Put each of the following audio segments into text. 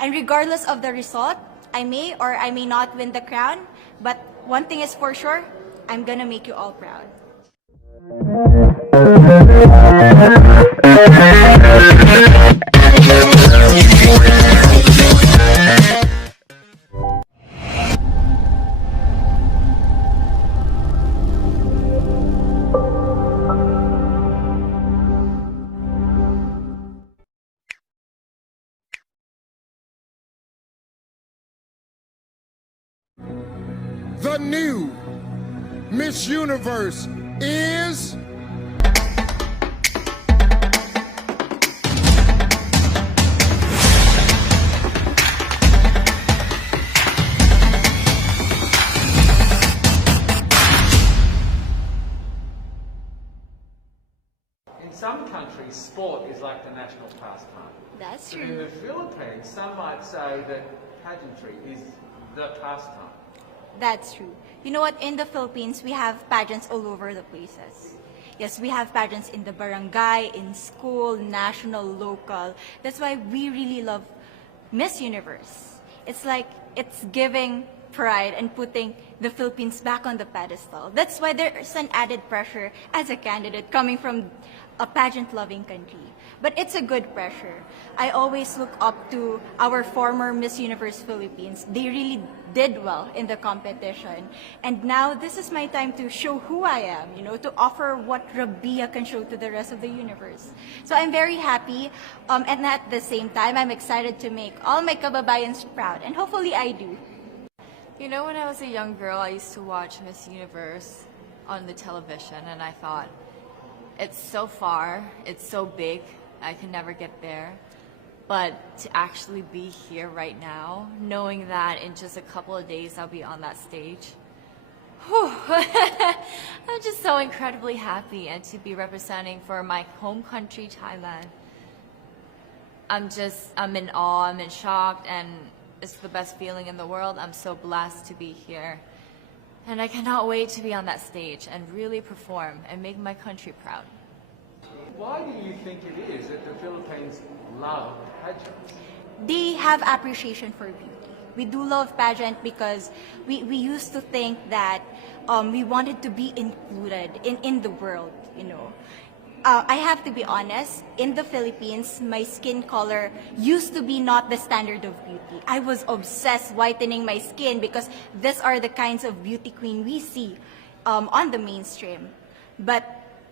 And regardless of the result, I may or I may not win the crown, but one thing is for sure, I'm gonna make you all proud. The new Miss Universe is... In some countries, sport is like the national pastime. That's But in the Philippines, some might say that pageantry is the pastime. That's true. You know what? In the Philippines, we have pageants all over the places. Yes, we have pageants in the barangay, in school, national, local. That's why we really love Miss Universe. It's like it's giving pride and putting the Philippines back on the pedestal. That's why there's an added pressure as a candidate coming from a pageant-loving country. But it's a good pressure. I always look up to our former Miss Universe Philippines. They really did well in the competition. And now this is my time to show who I am, to offer what Rabiya can show to the rest of the universe. So I'm very happy, and at the same time, I'm excited to make all my kababayans proud, and hopefully I do. When I was a young girl, I used to watch Miss Universe on the television, and I thought, it's so far, it's so big, I can never get there. But to actually be here right now, knowing that in just a couple of days I'll be on that stage, whew, I'm just so incredibly happy, and to be representing for my home country, Thailand. I'm in awe, I'm in shock, and it's the best feeling in the world. I'm so blessed to be here. And I cannot wait to be on that stage and really perform and make my country proud. Why do you think it is that the Philippines love pageants? They have appreciation for beauty. We do love pageant because we used to think that we wanted to be included in the world, I have to be honest, in the Philippines, my skin color used to be not the standard of beauty. I was obsessed whitening my skin because these are the kinds of beauty queen we see on the mainstream. But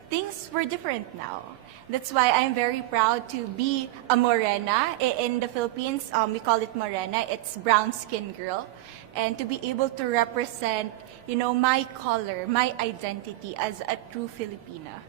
things were different now. That's why I'm very proud to be a morena. In the Philippines, we call it morena. It's brown skin girl. And to be able to represent, my color, my identity as a true Filipina.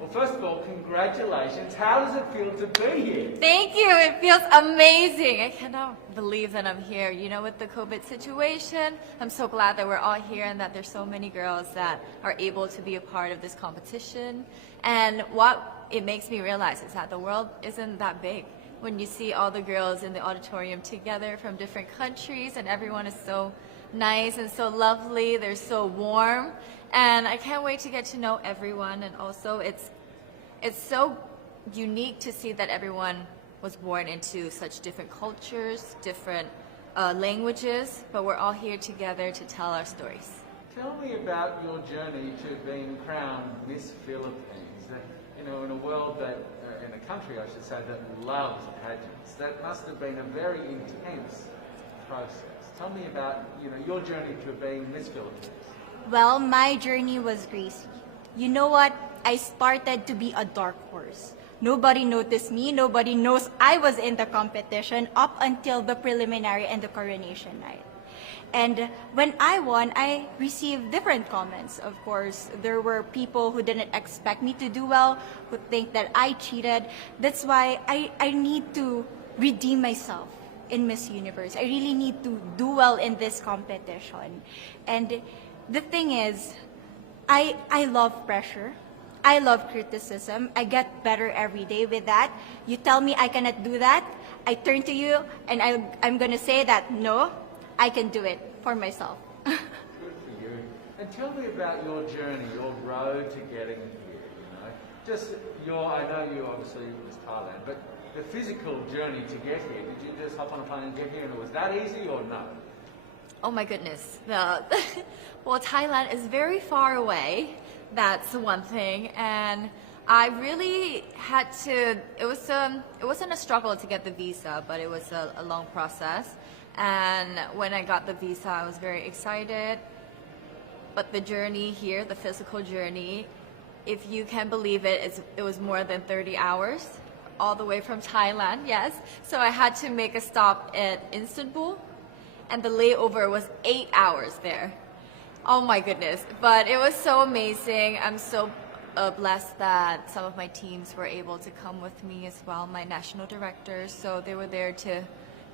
Well, first of all, congratulations. How does it feel to be here? Thank you. It feels amazing. I cannot believe that I'm here. With the COVID situation, I'm so glad that we're all here and that there's so many girls that are able to be a part of this competition. And what it makes me realize is that the world isn't that big. When you see all the girls in the auditorium together from different countries, and everyone is so nice and so lovely, they're so warm. And I can't wait to get to know everyone. And also it's so unique to see that everyone was born into such different cultures, different languages, but we're all here together to tell our stories. Tell me about your journey to being crowned Miss Philippines. In a world that, in a country I should say, that loves pageants. That must have been a very intense process. Tell me about, your journey to being Miss Philippines. Well, my journey was crazy. You know what? I started to be a dark horse. Nobody noticed me. Nobody knows I was in the competition up until the preliminary and the coronation night. And when I won, I received different comments. Of course, there were people who didn't expect me to do well, who think that I cheated. That's why I need to redeem myself in Miss Universe. I really need to do well in this competition. And the thing is, I love pressure. I love criticism. I get better every day with that. You tell me I cannot do that, I turn to you and I'm going to say that, no, I can do it for myself. Good for you. And tell me about your journey, your road to getting here. I know you obviously was Thailand, but the physical journey to get here. Did you just hop on a plane and get here and it was that easy or no? Oh my goodness. Well, Thailand is very far away. That's one thing. And I really had to, it wasn't a struggle to get the visa, but it was a long process. And when I got the visa, I was very excited. But the journey here, the physical journey, if you can believe it, it was more than 30 hours all the way from Thailand, yes. So I had to make a stop at Istanbul, and the layover was 8 hours there. Oh my goodness. But it was so amazing. I'm so blessed that some of my teams were able to come with me as well, my national directors. So they were there to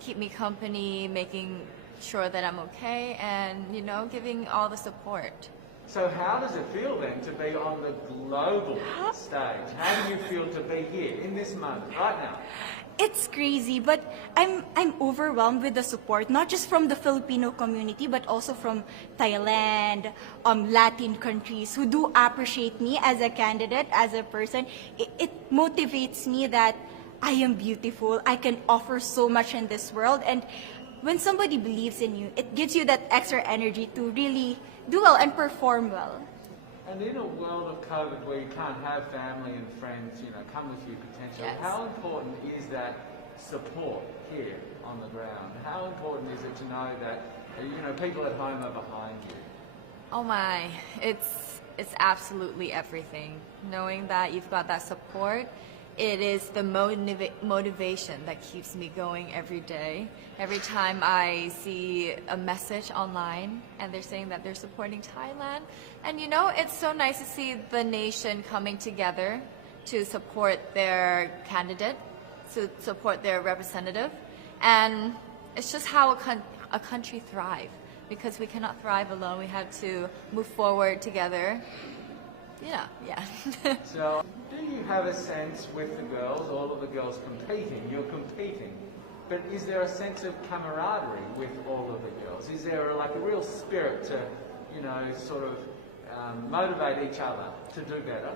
keep me company, making sure that I'm okay, and, you know, giving all the support. So how does it feel then to be on the global stage? How do you feel to be here in this moment, right now? It's crazy, but I'm overwhelmed with the support, not just from the Filipino community, but also from Thailand, Latin countries who do appreciate me as a candidate, as a person. It motivates me that I am beautiful, I can offer so much in this world, and when somebody believes in you, it gives you that extra energy to really do well and perform well. And in a world of COVID where you can't have family and friends, you know, come with you potentially, Yes. how important is that support here on the ground? How important is it to know that, you know, people at home are behind you? Oh my, it's absolutely everything. Knowing that you've got that support, it is the motivation that keeps me going every day. Every time I see a message online and they're saying that they're supporting Thailand, and you know, it's so nice to see the nation coming together to support their candidate, to support their representative, and it's just how a country thrives. Because we cannot thrive alone, we have to move forward together. Yeah. So, do you have a sense with the girls, all of the girls competing, you're competing, but is there a sense of camaraderie with all of the girls? Is there like a real spirit to, you know, sort of motivate each other to do better?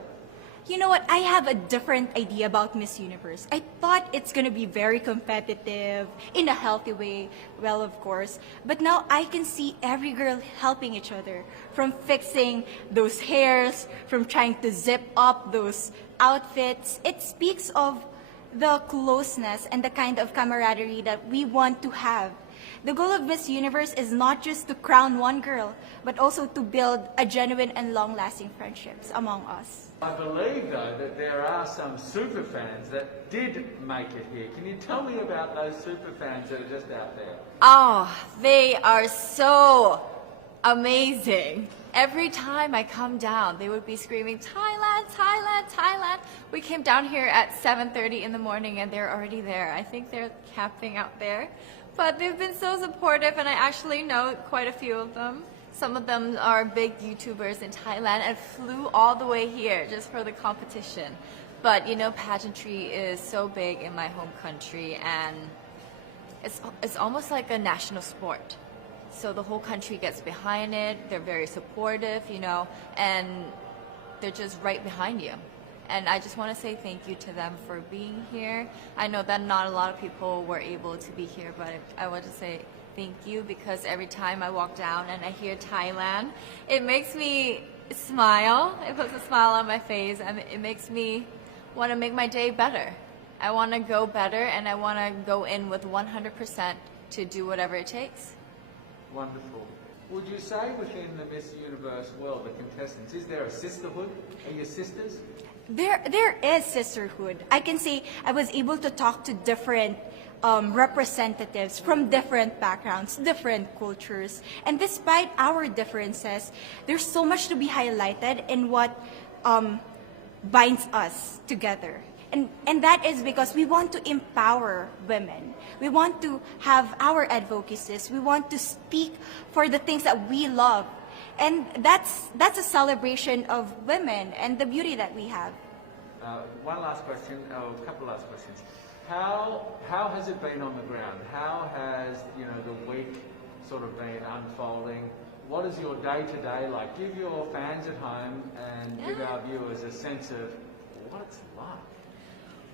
You know what? I have a different idea about Miss Universe. I thought it's going to be very competitive in a healthy way. Well, of course. But now I can see every girl helping each other. From fixing those hairs, from trying to zip up those outfits. It speaks of the closeness and the kind of camaraderie that we want to have. The goal of Miss Universe is not just to crown one girl, but also to build a genuine and long-lasting friendships among us. I believe, though, that there are some super fans that did make it here. Can you tell me about those super fans that are just out there? Oh, they are so amazing. Every time I come down, they would be screaming, Thailand, Thailand, Thailand. We came down here at 7:30 in the morning and they're already there. I think they're camping out there. But they've been so supportive, and I actually know quite a few of them. Some of them are big YouTubers in Thailand and flew all the way here just for the competition. But you know, pageantry is so big in my home country, and it's almost like a national sport. So the whole country gets behind it. They're very supportive, you know, and they're just right behind you. And I just want to say thank you to them for being here. I know that not a lot of people were able to be here, but I want to say thank you, because every time I walk down and I hear Thailand, it makes me smile. It puts a smile on my face, and it makes me want to make my day better. I want to go better, and I want to go in with 100% to do whatever it takes. Wonderful. Would you say within the Miss Universe world, the contestants, is there a sisterhood? Are you sisters? There is sisterhood. I can say I was able to talk to different representatives from different backgrounds, different cultures. And despite our differences, there's so much to be highlighted in what binds us together. And that is because we want to empower women. We want to have our advocacies. We want to speak for the things that we love. And that's a celebration of women and the beauty that we have. One last question, or a couple of last questions. How has it been on the ground? How has, you know, the week sort of been unfolding? What is your day-to-day like? Give your fans at home and give our viewers a sense of what it's like.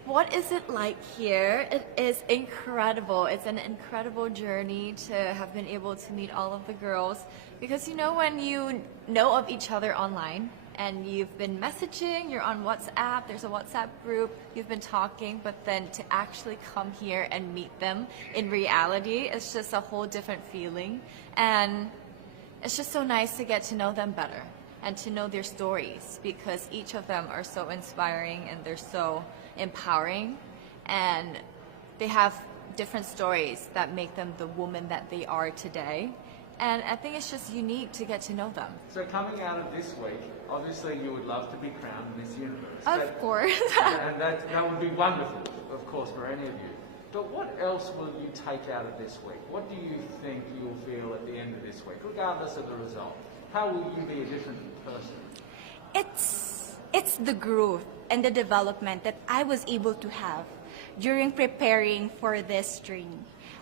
What is it like here? It is incredible. It's an incredible journey to have been able to meet all of the girls, because you know, when you know of each other online and you've been messaging, you're on WhatsApp, there's a WhatsApp group, you've been talking, but then to actually come here and meet them in reality, it's just a whole different feeling. And it's just so nice to get to know them better and to know their stories, because each of them are so inspiring and they're so empowering, and they have different stories that make them the woman that they are today. And I think it's just unique to get to know them. So coming out of this week, obviously you would love to be crowned Miss Universe. Of course. And that would be wonderful, of course, for any of you. But what else will you take out of this week? What do you think you'll feel at the end of this week, regardless of the result? How will you be a different person? It's the growth and the development that I was able to have during preparing for this journey.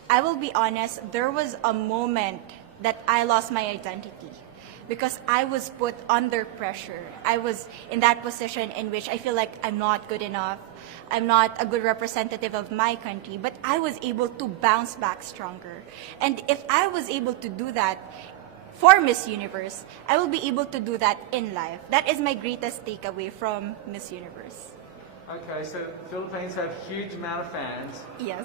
I will be honest, there was a moment that I lost my identity because I was put under pressure. I was in that position in which I feel like I'm not good enough. I'm not a good representative of my country, but I was able to bounce back stronger. And if I was able to do that for Miss Universe, I will be able to do that in life. That is my greatest takeaway from Miss Universe. Okay, so the Philippines have a huge amount of fans. Yes.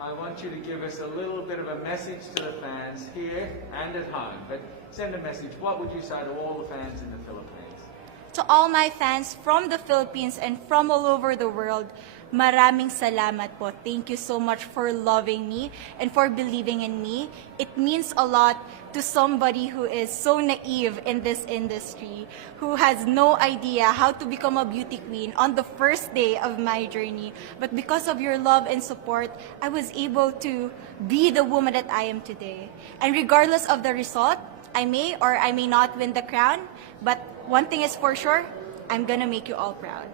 I want you to give us a little bit of a message to the fans here and at home. But send a message. What would you say to all the fans in the Philippines? To all my fans from the Philippines and from all over the world, maraming salamat po. Thank you so much for loving me and for believing in me. It means a lot to somebody who is so naive in this industry, who has no idea how to become a beauty queen on the first day of my journey. But because of your love and support, I was able to be the woman that I am today. And regardless of the result, I may or I may not win the crown, but one thing is for sure, I'm gonna make you all proud.